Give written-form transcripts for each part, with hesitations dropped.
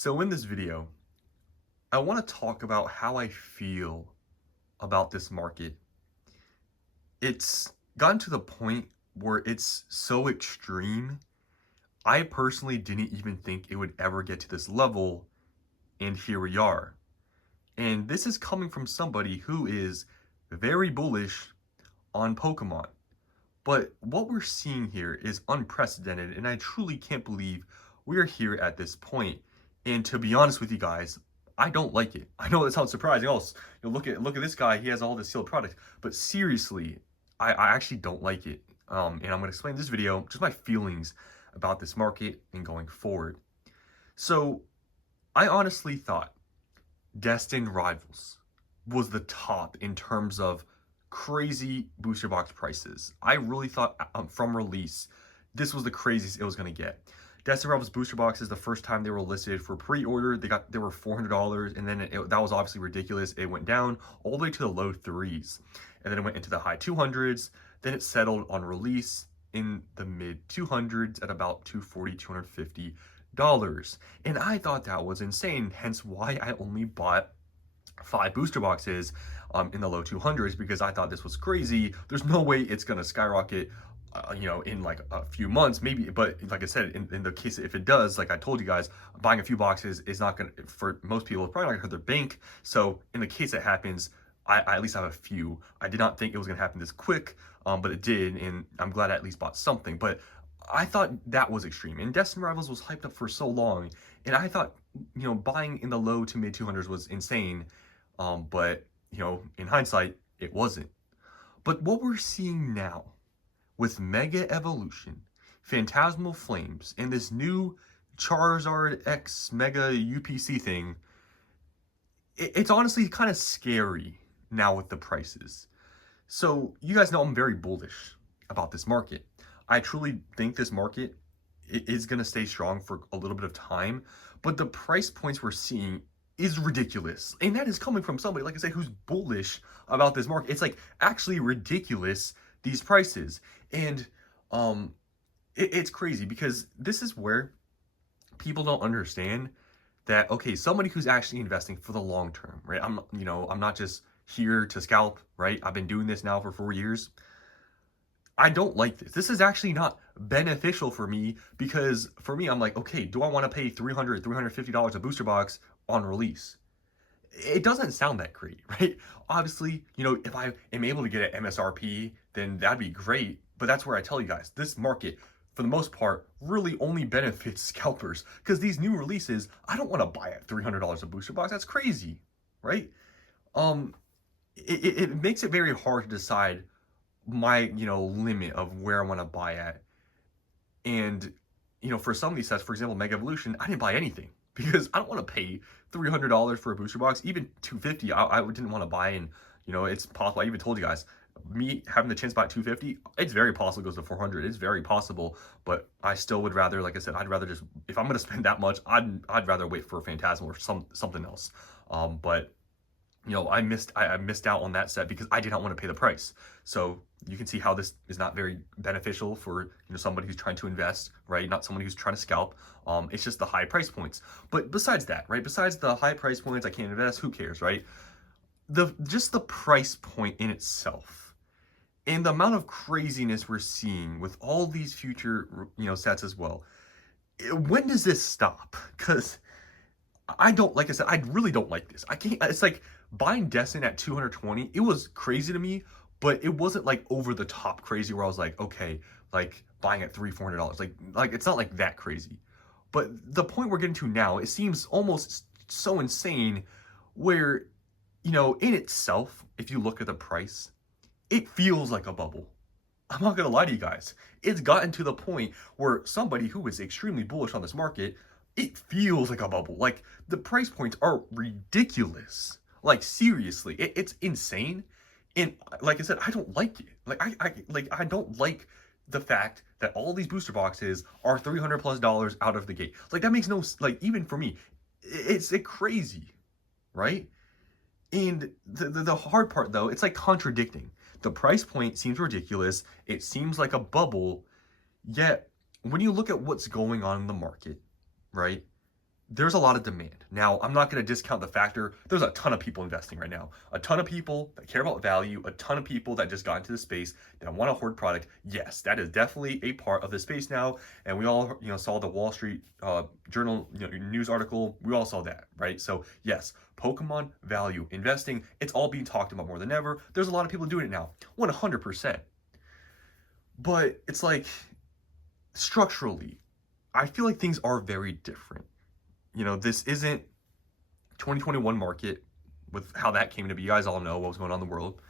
So in this video, I want to talk about how I feel about this market. It's gotten to the point where it's so extreme. I personally didn't even think it would ever get to this level, and here we are. And this is coming from somebody who is very bullish on Pokemon. But what we're seeing here is unprecedented, and I truly can't believe we're here at this point. And to be honest with you guys, I don't like it. I know that sounds surprising. Oh, look at this guy. He has all this sealed product. But seriously, I actually don't like it. And I'm going to explain in this video just my feelings about this market and going forward. So I honestly thought Destined Rivals was the top in terms of crazy booster box prices. I really thought from release, this was the craziest it was going to get. Destined Rivals booster boxes, the first time they were listed for pre-order, they were $400, and then that was obviously ridiculous. It went down all the way to the low threes, and then it went into the high 200s. Then it settled on release in the mid 200s at about $240, $250. And I thought that was insane, hence why I only bought 5 booster boxes in the low 200s, because I thought this was crazy. There's no way it's going to skyrocket in like a few months, maybe. But like I said, in the case, if it does, like I told you guys, buying a few boxes is not going to, for most people, it's probably not going to hurt their bank. So in the case it happens, I at least have a few. I did not think it was going to happen this quick, but it did, and I'm glad I at least bought something. But I thought that was extreme, and Destined Rivals was hyped up for so long, and I thought, buying in the low to mid 200s was insane, but, in hindsight, it wasn't. But what we're seeing now with Mega Evolution, Phantasmal Flames, and this new Charizard X Mega UPC thing, it's honestly kind of scary now with the prices. So you guys know I'm very bullish about this market. I truly think this market is going to stay strong for a little bit of time, but the price points we're seeing is ridiculous. And that is coming from somebody, like I said, who's bullish about this market. It's like actually ridiculous, these prices. And it's crazy, because this is where people don't understand that, okay, somebody who's actually investing for the long term, right? I'm not just here to scalp, right? I've been doing this now for 4 years. I don't like this. This is actually not beneficial for me, because for me, I'm like, okay, do I want to pay $300, $350 a booster box on release? It doesn't sound that great, right? Obviously, if I am able to get an MSRP, then that'd be great. But that's where I tell you guys, this market, for the most part, really only benefits scalpers, because these new releases, I don't want to buy at $300 a booster box. That's crazy, right? Um, it makes it very hard to decide my limit of where I want to buy at. And for some of these sets, for example, Mega Evolution, I didn't buy anything because I don't want to pay $300 for a booster box. Even $250, I didn't want to buy. And it's possible. I even told you guys, me having the chance to buy at $250, it's very possible it goes to $400. It's very possible, but I still would rather, like I said, I'd rather just, if I'm going to spend that much, I'd rather wait for a Phantasmal or something else. But I missed out on that set because I did not want to pay the price. So you can see how this is not very beneficial for somebody who's trying to invest, right? Not someone who's trying to scalp. It's just the high price points. But besides that, right? Besides the high price points, I can't invest. Who cares, right? Just the price point in itself, and the amount of craziness we're seeing with all these future sets as well. When does this stop? Because I don't, like I said, I really don't like this. I can't, it's like buying Destin at 220, it was crazy to me, but it wasn't like over the top crazy where I was like, okay, like buying at $300, $400. Like it's not like that crazy. But the point we're getting to now, it seems almost so insane where, in itself, if you look at the price, it feels like a bubble. I'm not gonna lie to you guys. It's gotten to the point where somebody who is extremely bullish on this market, it feels like a bubble. Like the price points are ridiculous. Like seriously, it's insane. And like I said, I don't like it. I don't like the fact that all these booster boxes are $300+ out of the gate. Like that makes no, like, even for me, it's crazy, right? And the hard part though, it's like contradicting. The price point seems ridiculous. It seems like a bubble. Yet when you look at what's going on in the market, right? there's a lot of demand. Now, I'm not going to discount the factor. There's a ton of people investing right now. A ton of people that care about value, a ton of people that just got into the space that want to hoard product. Yes, that is definitely a part of the space now. And we all, saw the Wall Street Journal news article. We all saw that, right? So yes, Pokemon value investing. It's all being talked about more than ever. There's a lot of people doing it now, 100%. But it's like structurally, I feel like things are very different. This isn't 2021 market with how that came to be. You guys all know what was going on in the world.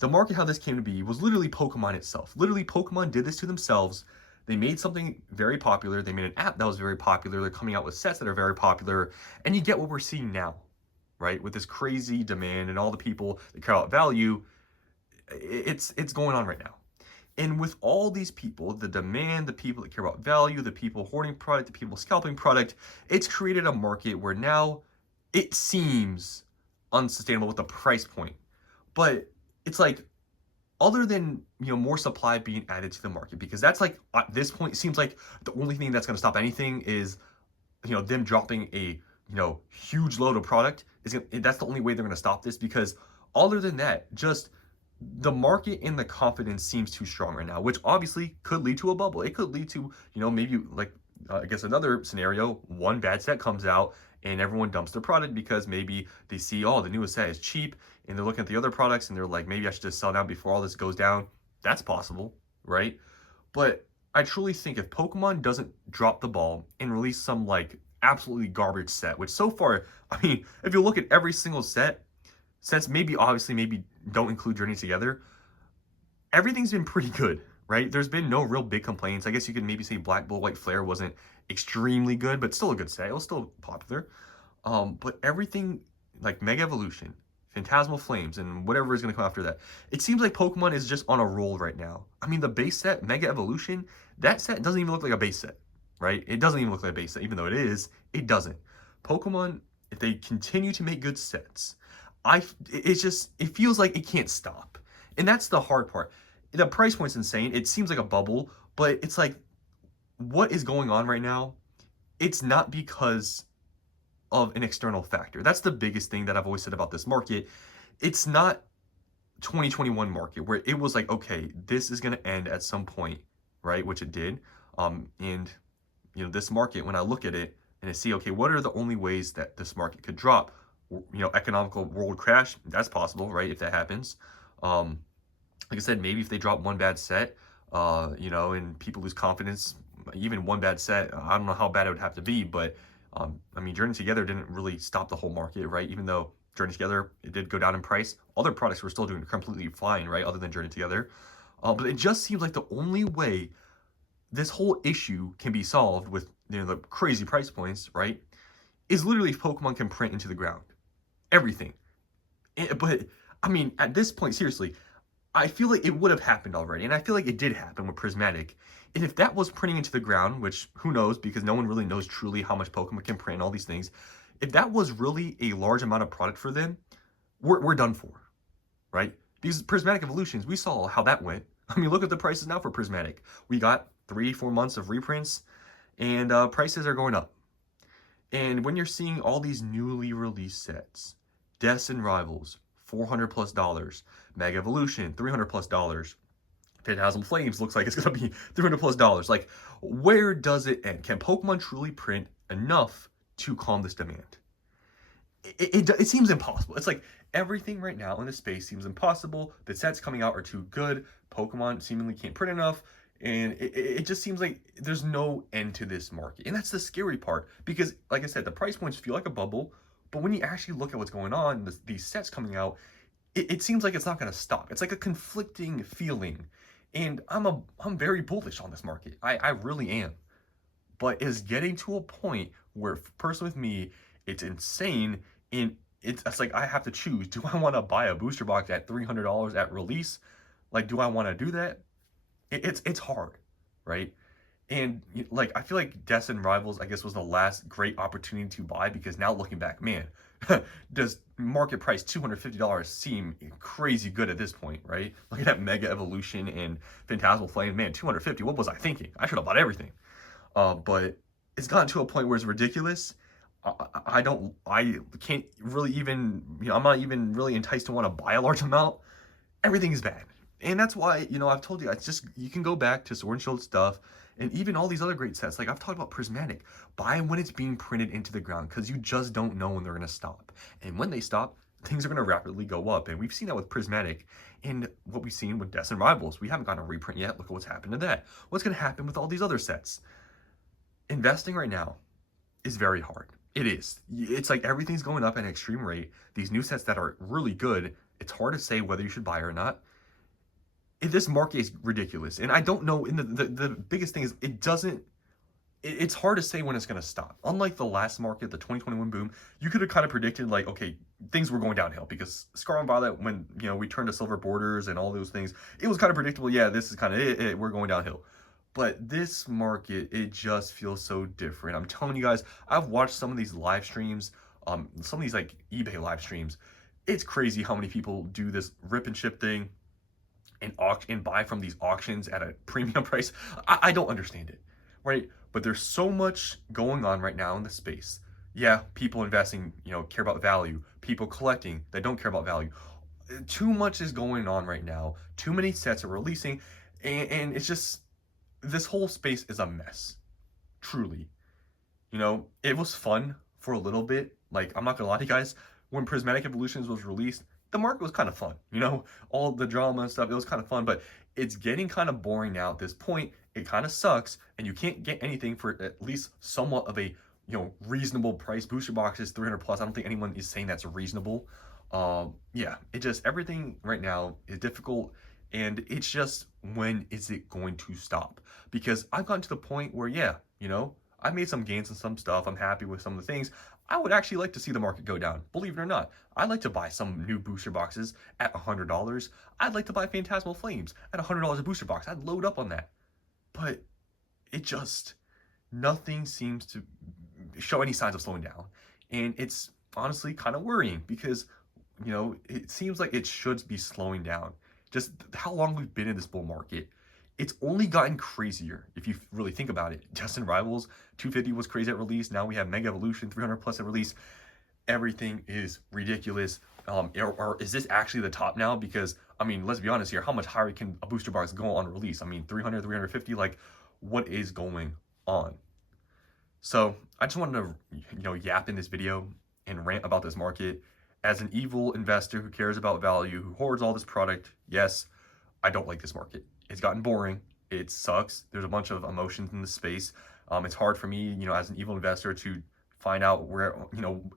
The market, how this came to be, was literally Pokemon itself. Literally, Pokemon did this to themselves. They made something very popular. They made an app that was very popular. They're coming out with sets that are very popular. And you get what we're seeing now, right? With this crazy demand and all the people that care about value, it's going on right now. And with all these people, the demand, the people that care about value, the people hoarding product, the people scalping product, it's created a market where now it seems unsustainable with the price point. But it's like, other than more supply being added to the market, because that's like at this point it seems like the only thing that's going to stop anything is them dropping a huge load of product. That's the only way they're going to stop this, because other than that, just the market and the confidence seems too strong right now, which obviously could lead to a bubble. It could lead to, maybe like, I guess another scenario, one bad set comes out and everyone dumps their product because maybe they see, oh, the newest set is cheap, and they're looking at the other products and they're like, maybe I should just sell down before all this goes down. That's possible, right? But I truly think if Pokemon doesn't drop the ball and release some like absolutely garbage set, which so far, I mean, if you look at every single set, since maybe obviously maybe don't include Journey Together, everything's been pretty good, right? There's been no real big complaints. I guess you could maybe say Black Bull White Flare wasn't extremely good, but still a good set. It was still popular. But everything like Mega Evolution, Phantasmal Flames, and whatever is going to come after that, it seems like Pokemon is just on a roll right now. I mean, the base set, Mega Evolution, that set doesn't even look like a base set, right? It doesn't even look like a base set, even though it is. It doesn't. Pokemon, if they continue to make good sets, it feels like it can't stop. And that's the hard part. The price point's insane. It seems like a bubble, but it's like, what is going on right now? It's not because of an external factor. That's the biggest thing that I've always said about this market. It's not 2021 market where it was like, okay, this is going to end at some point, right? Which it did. And this market, when I look at it and I see, okay, what are the only ways that this market could drop? Economical world crash, that's possible, right? If that happens. Like I said, maybe if they drop one bad set, and people lose confidence, even one bad set, I don't know how bad it would have to be, but I mean, Journey Together didn't really stop the whole market, right? Even though Journey Together, it did go down in price, other products were still doing completely fine, right? Other than Journey Together. But it just seems like the only way this whole issue can be solved with the crazy price points, right, is literally if Pokemon can print into the ground. Everything. But I mean, at this point, seriously, I feel like it would have happened already, and I feel like it did happen with Prismatic. And if that was printing into the ground, which who knows, because no one really knows truly how much Pokemon can print and all these things, if that was really a large amount of product for them, we're done for, right? These Prismatic Evolutions, we saw how that went. I mean, look at the prices now for Prismatic. We got 3-4 months of reprints, and prices are going up. And when you're seeing all these newly released sets, Deaths and Rivals, $400+, Mega Evolution, $300+, Phantasm Flames looks like it's gonna be $300+. Like, where does it end? Can Pokemon truly print enough to calm this demand? It seems impossible. It's like everything right now in the space seems impossible. The sets coming out are too good. Pokemon seemingly can't print enough. And it just seems like there's no end to this market. And that's the scary part, because like I said, the price points feel like a bubble, but when you actually look at what's going on, these sets coming out, it seems like it's not going to stop. It's like a conflicting feeling. And I'm very bullish on this market. I really am. But it's getting to a point where, personally with me, it's insane. And it's like I have to choose. Do I want to buy a booster box at $300 at release? Like, do I want to do that? It's hard, right? And like, I feel like Deaths and Rivals, I guess, was the last great opportunity to buy, because now looking back, man, does market price $250 seem crazy good at this point, right? Looking at Mega Evolution and Phantasmal Flame, man, $250, what was I thinking? I should have bought everything. But it's gotten to a point where it's ridiculous. I can't really even, I'm not even really enticed to want to buy a large amount. Everything is bad. And that's why, I've told you, it's just, you can go back to Sword and Shield stuff and even all these other great sets. Like I've talked about Prismatic. Buy when it's being printed into the ground because you just don't know when they're going to stop. And when they stop, things are going to rapidly go up. And we've seen that with Prismatic and what we've seen with Deaths and Rivals. We haven't gotten a reprint yet. Look at what's happened to that. What's going to happen with all these other sets? Investing right now is very hard. It is. It's like everything's going up at an extreme rate. These new sets that are really good, it's hard to say whether you should buy or not. This market is ridiculous. And I don't know, and the biggest thing is it's hard to say when it's going to stop. Unlike the last market, the 2021 boom, you could have kind of predicted like, okay, things were going downhill because Scarlet and Violet, when, we turned to silver borders and all those things, it was kind of predictable. Yeah, this is kind of it. We're going downhill. But this market, it just feels so different. I'm telling you guys, I've watched some of these live streams, some of these like eBay live streams. It's crazy how many people do this rip and ship thing and buy from these auctions at a premium price. I don't understand it, right? But there's so much going on right now in the space. Yeah, people investing, care about value. People collecting that don't care about value. Too much is going on right now. Too many sets are releasing, and it's just, this whole space is a mess, truly. It was fun for a little bit. Like, I'm not gonna lie to you guys, when Prismatic Evolutions was released, the market was kind of fun. All the drama and stuff, it was kind of fun, but it's getting kind of boring now at this point. It kind of sucks, and you can't get anything for at least somewhat of a, reasonable price. Booster boxes, 300 plus. I don't think anyone is saying that's reasonable. Yeah, everything right now is difficult. And it's just, when is it going to stop? Because I've gotten to the point where, yeah, I've made some gains in some stuff. I'm happy with some of the things. I would actually like to see the market go down. Believe it or not, I'd like to buy some new booster boxes at $100. I'd like to buy Phantasmal Flames at $100 a booster box. I'd load up on that. But it just, nothing seems to show any signs of slowing down. And it's honestly kind of worrying because, it seems like it should be slowing down. Just how long we've been in this bull market, it's only gotten crazier if you really think about it. Deaths and Rivals, 250 was crazy at release. Now we have Mega Evolution, 300 plus at release. Everything is ridiculous. Or is this actually the top now? Because, let's be honest here. How much higher can a booster box go on release? 300, 350, like, what is going on? So I just wanted to, yap in this video and rant about this market. As an evil investor who cares about value, who hoards all this product, yes, I don't like this market. It's gotten boring. It sucks. There's a bunch of emotions in the space. It's hard for me, as an evil investor to find out where,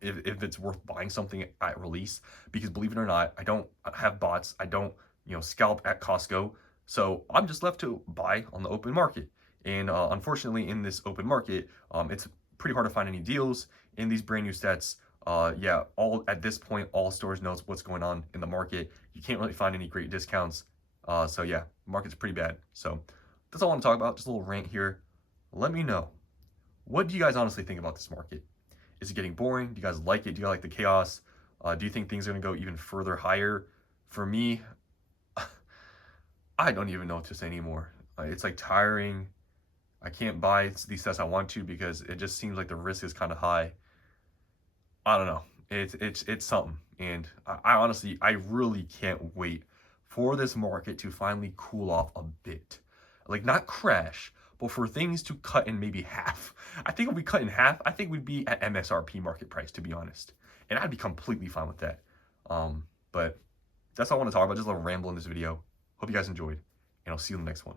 if it's worth buying something at release. Because believe it or not, I don't have bots. I don't, scalp at Costco. So I'm just left to buy on the open market. And unfortunately, in this open market, it's pretty hard to find any deals in these brand new sets. Yeah, at this point, all stores knows what's going on in the market. You can't really find any great discounts. So yeah, market's pretty bad. So that's all I want to talk about. Just a little rant here. Let me know. What do you guys honestly think about this market? Is it getting boring? Do you guys like it? Do you like the chaos? Do you think things are going to go even further higher? For me, I don't even know what to say anymore. It's like tiring. I can't buy these sets I want to because it just seems like the risk is kind of high. I don't know. It's something. And I honestly, I really can't wait for this market to finally cool off a bit. Like, not crash, but for things to cut in maybe half. I think if we cut in half, I think we'd be at MSRP market price, to be honest. And I'd be completely fine with that. But that's all I want to talk about. Just a little ramble in this video. Hope you guys enjoyed, and I'll see you in the next one.